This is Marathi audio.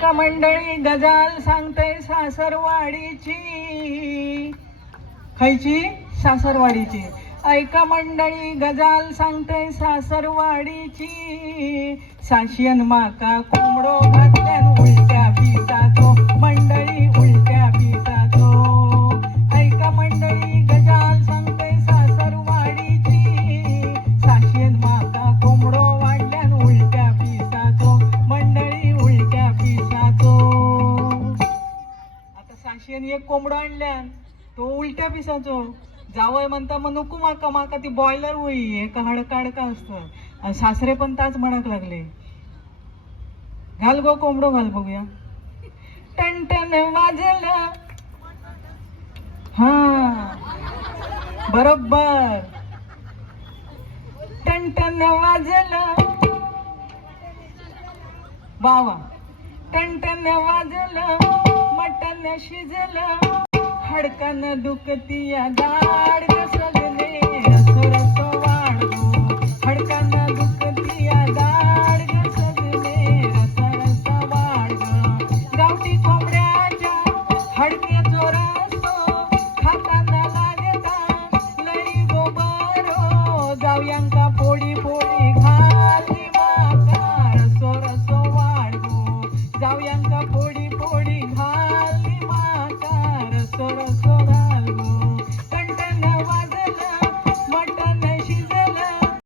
का मंडळी गजाल सांगते सासरवाडीची? खायची? सासरवाडीची. ऐका मंडळी गजाल सांगते सासरवाडीची. साशियन माका कोंबडो घातल्यान आता एक कोंबडो आणल्यान तो उलट्या पिसाचो. जावय म्हणता मग नको माका माका ती बॉयलर होई हे का हडका हडका असतं सासरे पण ताच म्हणक लागले. घाल गो कोंबडो घाल बघूया. टन टन वाजलं. हा. बरोबर. टन टन वाजलं बावा टन वाजलं मटन शिजलं हडकन दुखती दाड सगळे रस रस वाढलो हडकन दुखती दाड सगळे रस रस वाढ गावठी कोंबड्याच्या हडक्याचो रस्तो खाताना लागता लई गोबरो हो, जावयांका फोडी फोडी घाली माका रसो रसो वाढगो जावयांका